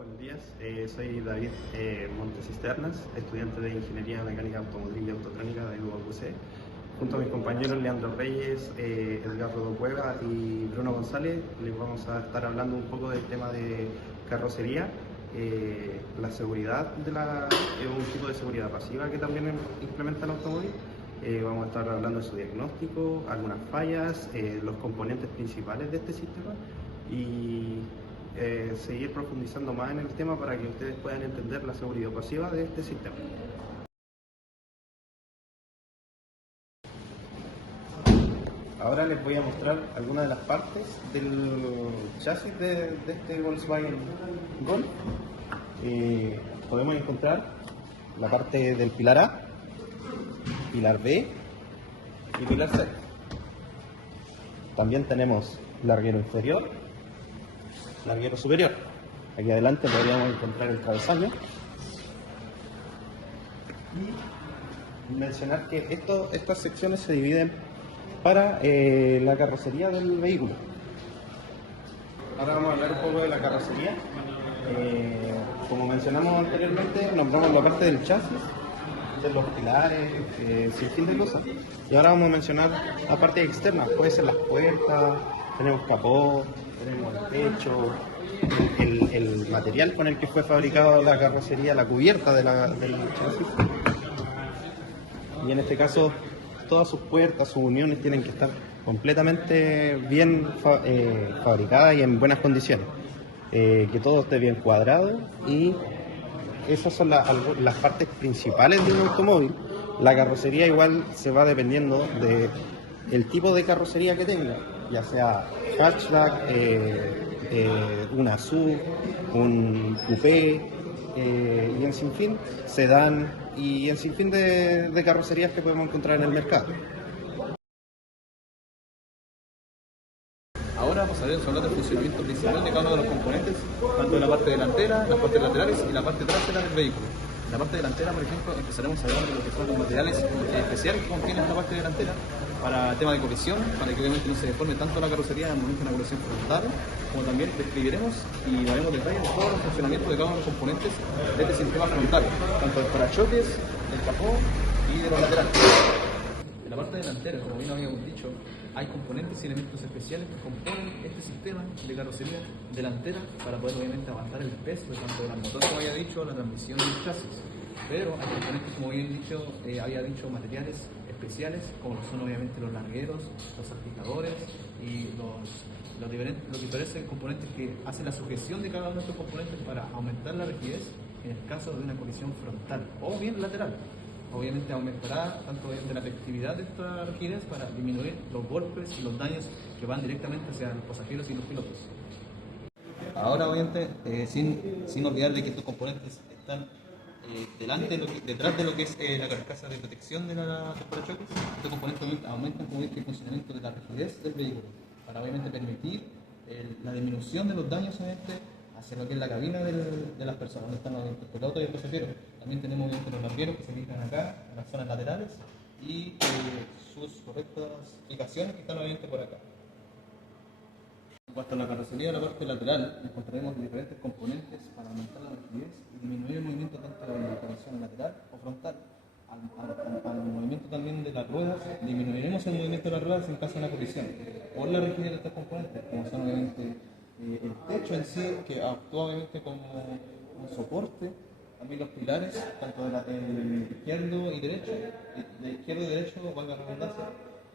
buenos días. Soy David Montesisternas, estudiante de Ingeniería Mecánica Automotriz y Autotrónica de UAPC. Junto a mis compañeros Leandro Reyes, Edgardo Cueva y Bruno González, les vamos a estar hablando un poco del tema de carrocería. La seguridad es un tipo de seguridad pasiva que también implementa el automóvil. Vamos a estar hablando de su diagnóstico, algunas fallas, los componentes principales de este sistema y seguir profundizando más en el tema para que ustedes puedan entender la seguridad pasiva de este sistema. Ahora les voy a mostrar algunas de las partes del chasis de este Volkswagen Golf. Podemos encontrar la parte del pilar A, pilar B y pilar C. También tenemos larguero inferior, larguero superior. Aquí adelante podríamos encontrar el cabezaño. Y mencionar que estas secciones se dividen para la carrocería del vehículo. Ahora vamos a hablar un poco de la carrocería. Como mencionamos anteriormente, nombramos la parte del chasis, de los pilares, sin fin de cosas. Y ahora vamos a mencionar la parte externa, puede ser las puertas, tenemos capó, tenemos el techo, el material con el que fue fabricado la carrocería, la cubierta del chasis. Y en este caso, todas sus puertas, sus uniones tienen que estar completamente bien fabricadas y en buenas condiciones. Que todo esté bien cuadrado, y esas son las partes principales de un automóvil. La carrocería igual se va dependiendo del tipo de carrocería que tenga, ya sea hatchback, una SUV, un coupé, y en sinfín sedán y en sinfín de carrocerías que podemos encontrar en el mercado. Ahora vamos a ver sobre el funcionamiento principal de cada uno de los componentes, tanto en la parte delantera, las partes laterales y la parte trasera del vehículo. En la parte delantera, por ejemplo, empezaremos a hablar de lo que son los materiales especiales que contiene esta parte delantera para tema de colisión, para que obviamente no se deforme tanto la carrocería en el momento de una colisión frontal, como también describiremos y daremos detalles de todos los funcionamientos de cada uno de los componentes de este sistema frontal, tanto del parachoques, del capó y de los laterales. En la parte delantera, como bien habíamos dicho, hay componentes y elementos especiales que componen este sistema de carrocería delantera para poder obviamente aguantar el peso tanto del motor, como había dicho, la transmisión y el chasis. Pero hay componentes, como bien dicho, había dicho, materiales especiales, como son obviamente los largueros, los salpicadores y los diferentes componentes que hacen la sujeción de cada uno de estos componentes para aumentar la rigidez en el caso de una colisión frontal o bien lateral. Obviamente aumentará tanto de la efectividad de esta rigidez para disminuir los golpes y los daños que van directamente hacia los pasajeros y los pilotos. Ahora, obviamente, sin olvidar de que estos componentes están detrás de lo que es la carcasa de protección de los parachoques. Estos componentes aumentan, como dije, el funcionamiento de la rigidez del vehículo para obviamente permitir la disminución de los daños hacia lo que es la cabina de las personas, donde están los pilotos y el pasajero. También tenemos obviamente los largueros que se ubican acá, en las zonas laterales, y sus correctas fijaciones que están obviamente por acá. En cuanto a la carrocería de la parte lateral, encontraremos diferentes componentes para aumentar la rigidez y disminuir el movimiento tanto de la dirección lateral o frontal. Al movimiento también de las ruedas, disminuiremos el movimiento de las ruedas en caso de una colisión por la rigidez de estos componentes, como son obviamente el techo en sí, que actúa obviamente como un soporte, también los pilares, tanto del izquierdo y derecho, de izquierdo y derecho, valga la redundancia,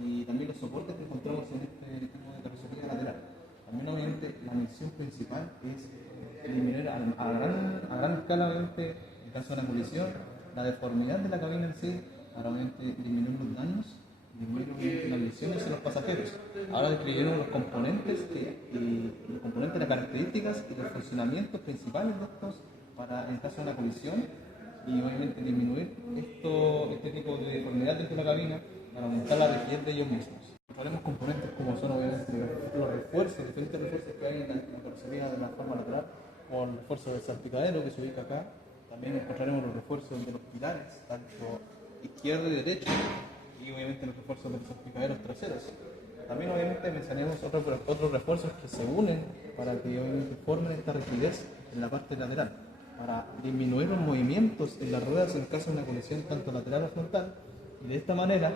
y también los soportes que encontramos en este tipo de carrocería lateral. También obviamente la misión principal es eliminar a gran escala, obviamente, en caso de una colisión, la deformidad de la cabina en sí, para obviamente disminuir los daños, disminuir obviamente las lesiones de los pasajeros. Ahora describiremos los componentes, las características y los funcionamientos principales de estos para en caso de una colisión, y obviamente disminuir este tipo de deformidad dentro de la cabina para aumentar la rigidez de ellos mismos. Encontraremos componentes como son obviamente los refuerzos, diferentes refuerzos que hay en la carrocería de la forma lateral, o el refuerzo del salpicadero que se ubica acá. También encontraremos los refuerzos de los pilares, tanto izquierdo y derecho, y obviamente los refuerzos de los salpicaderos traseros. También obviamente mencionamos otros refuerzos que se unen para que obviamente formen esta rigidez en la parte lateral, para disminuir los movimientos en las ruedas en caso de una colisión tanto lateral o frontal, y de esta manera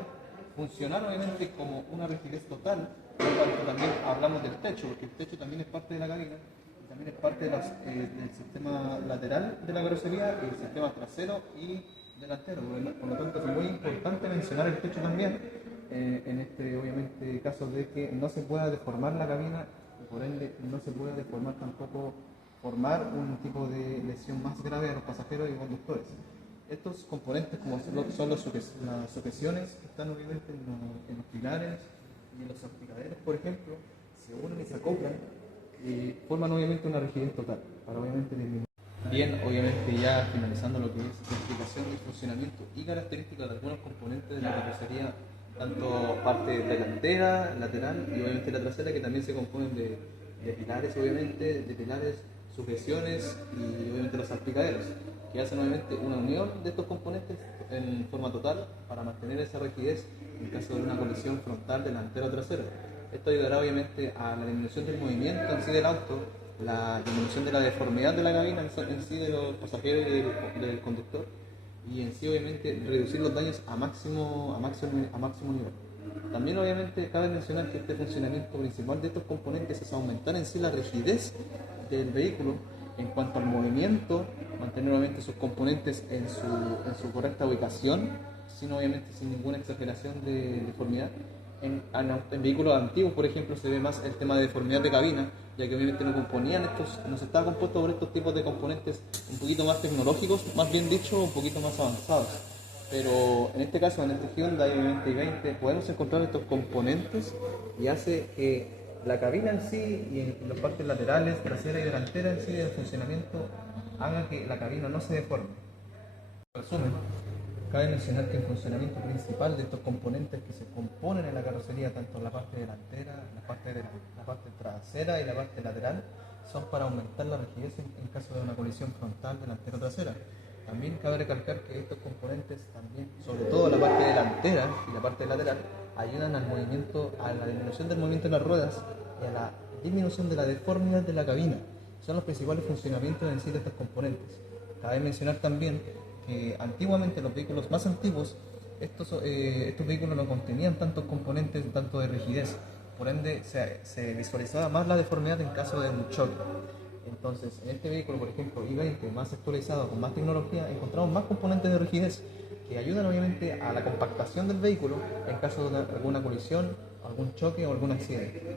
funcionar obviamente como una rigidez total. Por lo tanto, también hablamos del techo, porque el techo también es parte de la cabina, y también es parte del sistema lateral de la carrocería, el sistema trasero y delantero. Por lo tanto, es muy importante mencionar el techo también, en este obviamente caso de que no se pueda deformar la cabina, y por ende no se pueda deformar tampoco, formar un tipo de lesión más grave a los pasajeros y conductores. Estos componentes, como son las sujeciones que están obviamente en los pilares y en los salpicaderos, por ejemplo, se unen y se acoplan y forman obviamente una rigidez total, para obviamente disminuir. Bien, obviamente ya finalizando lo que es la explicación del funcionamiento y características de algunos componentes de la carrocería, tanto parte delantera, lateral y obviamente la trasera, que también se componen de pilares, obviamente, de pilares, sujeciones y obviamente los salpicaderos, que hacen obviamente una unión de estos componentes en forma total para mantener esa rigidez en caso de una colisión frontal, delantera o trasera. Esto ayudará obviamente a la disminución del movimiento en sí del auto, la disminución de la deformidad de la cabina en sí de los pasajeros y del conductor, y en sí obviamente reducir los daños a máximo nivel. También obviamente cabe mencionar que este funcionamiento principal de estos componentes es aumentar en sí la rigidez del vehículo en cuanto al movimiento, mantener obviamente sus componentes en su correcta ubicación, sin ninguna exageración de deformidad. En vehículos antiguos, por ejemplo, se ve más el tema de deformidad de cabina, ya que obviamente no se estaba compuesto por estos tipos de componentes un poquito más tecnológicos, más bien dicho, un poquito más avanzados. Pero en este caso, en este Hyundai i20 podemos encontrar estos componentes y hace que la cabina en sí y en las partes laterales, trasera y delantera en sí del funcionamiento haga que la cabina no se deforme. En resumen, cabe mencionar que el funcionamiento principal de estos componentes que se componen en la carrocería, tanto la parte delantera, la parte trasera y la parte lateral, son para aumentar la rigidez en caso de una colisión frontal, delantera o trasera. También cabe recalcar que estos componentes también, sobre todo la parte delantera y la parte lateral, ayudan al movimiento, a la disminución del movimiento de las ruedas y a la disminución de la deformidad de la cabina. Son los principales funcionamientos en sí de estos componentes. Cabe mencionar también que antiguamente, los vehículos más antiguos, estos vehículos no contenían tantos componentes, tanto de rigidez, por ende se visualizaba más la deformidad en caso de un choque. Entonces, en este vehículo, por ejemplo, i20, más actualizado, con más tecnología, encontramos más componentes de rigidez que ayudan obviamente a la compactación del vehículo en caso de alguna colisión, algún choque o algún accidente.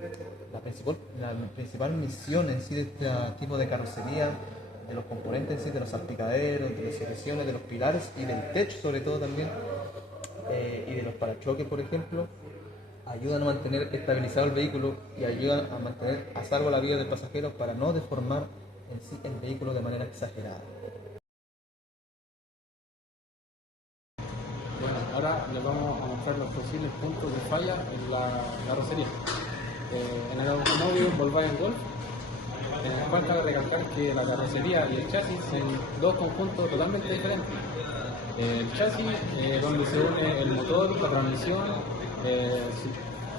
La principal misión en sí de este tipo de carrocería, de los componentes en sí, de los salpicaderos, de las sujeciones, de los pilares y del techo sobre todo también, y de los parachoques, por ejemplo, ayudan a mantener estabilizado el vehículo y ayudan a mantener a salvo la vida del pasajero para no deformar en sí el vehículo de manera exagerada. Bueno, ahora les vamos a mostrar los posibles puntos de falla en la carrocería. En el automóvil Volkswagen Golf, falta recalcar que la carrocería y el chasis son dos conjuntos totalmente diferentes. El chasis, donde se une el motor, la transmisión,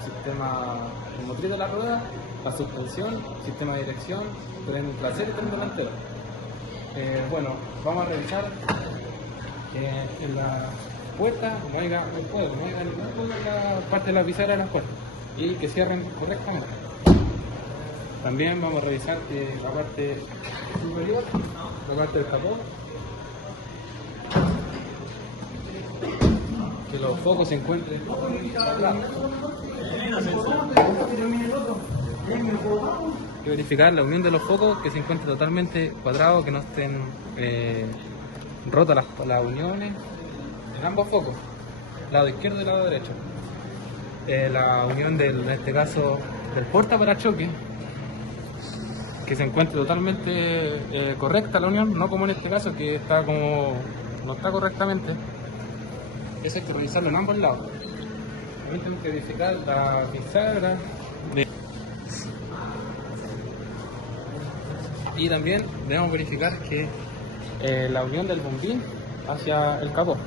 sistema motriz de la rueda, la suspensión, sistema de dirección, tren trasero y tren delantero. Bueno, vamos a revisar que en la puerta no haya ningún juego en la parte de la bisagra de las puertas y que cierren correctamente. También vamos a revisar que la parte superior, la parte del capó, que los focos se encuentren cuadrados. Hay que verificar la unión de los focos, que se encuentre totalmente cuadrados, que no estén rotas las uniones en ambos focos, lado izquierdo y lado derecho. La unión en este caso del portaparachoques, que se encuentre totalmente correcta la unión, no como en este caso que está no está correctamente. Eso hay que revisarlo en ambos lados. También tenemos que verificar la bisagra y también debemos verificar que la unión del bombín hacia el capó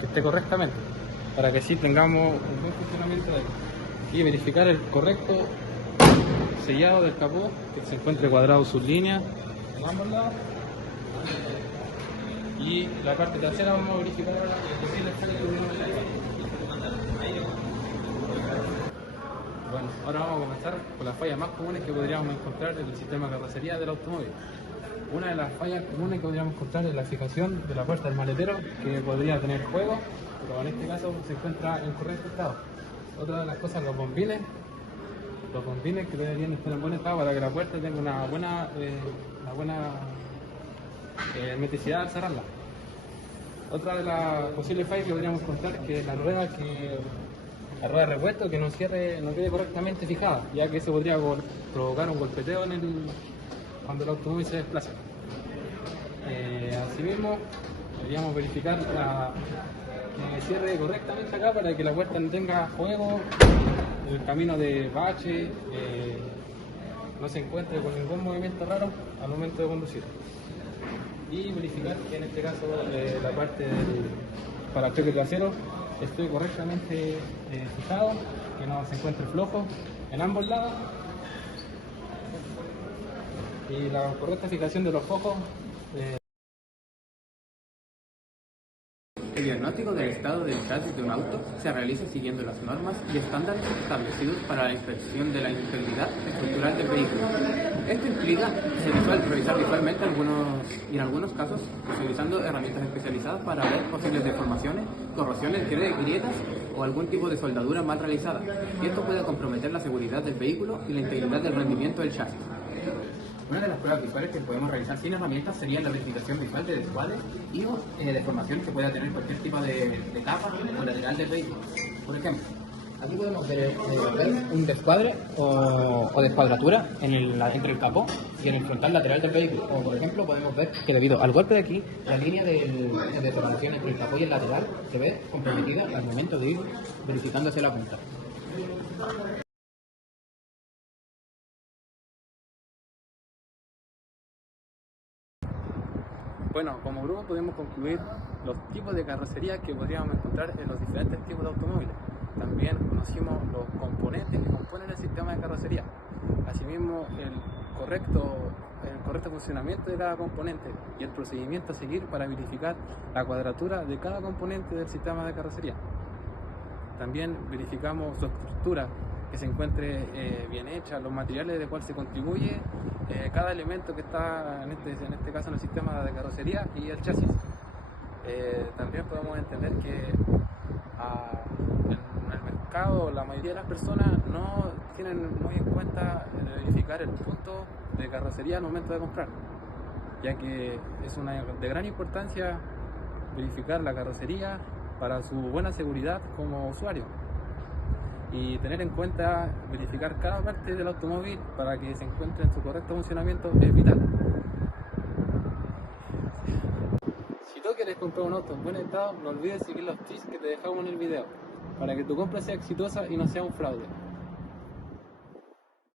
que esté correctamente, para que así tengamos un buen funcionamiento de él. y verificar el correcto sellado del capó, que se encuentre cuadrado sus líneas en ambos lados. Y la parte trasera vamos a verificar ahora el posible fallo que tenemos en la imagen. Bueno, ahora vamos a comenzar con las fallas más comunes que podríamos encontrar en el sistema de carrocería del automóvil. Una de las fallas comunes que podríamos encontrar es la fijación de la puerta del maletero, que podría tener juego, pero en este caso se encuentra en correcto estado. Otra de las cosas, los bombines que deberían estar en buen estado para que la puerta tenga una buena hermeticidad al cerrarla. Otra de las posibles fallas que podríamos encontrar es que la rueda de repuesto que no quede correctamente fijada, ya que eso podría provocar un golpeteo cuando el automóvil se desplaza. Asimismo, deberíamos verificar que cierre correctamente acá para que la puerta no tenga juego, el camino de bache, no se encuentre con ningún movimiento raro al momento de conducir. Y verificar que en este caso la parte del parachoque trasero esté correctamente fijado, que no se encuentre flojo en ambos lados, y la correcta fijación de los focos. El diagnóstico del estado del chasis de un auto se realiza siguiendo las normas y estándares establecidos para la inspección de la integridad estructural del vehículo. Esto implica revisar visualmente y en algunos casos utilizando herramientas especializadas para ver posibles deformaciones, corrosiones, grietas o algún tipo de soldadura mal realizada, y esto puede comprometer la seguridad del vehículo y la integridad del rendimiento del chasis. Una de las pruebas visuales que podemos realizar sin herramientas sería la verificación visual de descuadre y deformación que pueda tener cualquier tipo de capa o lateral del vehículo. Por ejemplo, aquí podemos ver un descuadre o descuadratura entre el capó y en el frontal lateral del vehículo. O por ejemplo, podemos ver que debido al golpe de aquí, la línea de deformación entre el capó y el lateral se ve comprometida al momento de ir verificándose la punta. Bueno, como grupo podemos concluir los tipos de carrocería que podríamos encontrar en los diferentes tipos de automóviles. También conocimos los componentes que componen el sistema de carrocería. Asimismo, el correcto funcionamiento de cada componente y el procedimiento a seguir para verificar la cuadratura de cada componente del sistema de carrocería. También verificamos su estructura, que se encuentre bien hecha, los materiales de cual se contribuye cada elemento que está en este caso en el sistema de carrocería y el chasis. También podemos entender que en el mercado la mayoría de las personas no tienen muy en cuenta verificar el punto de carrocería al momento de comprar, ya que es de gran importancia verificar la carrocería para su buena seguridad como usuario. Y tener en cuenta verificar cada parte del automóvil para que se encuentre en su correcto funcionamiento es vital. Si tú quieres comprar un auto en buen estado, no olvides seguir los tips que te dejamos en el video para que tu compra sea exitosa y no sea un fraude.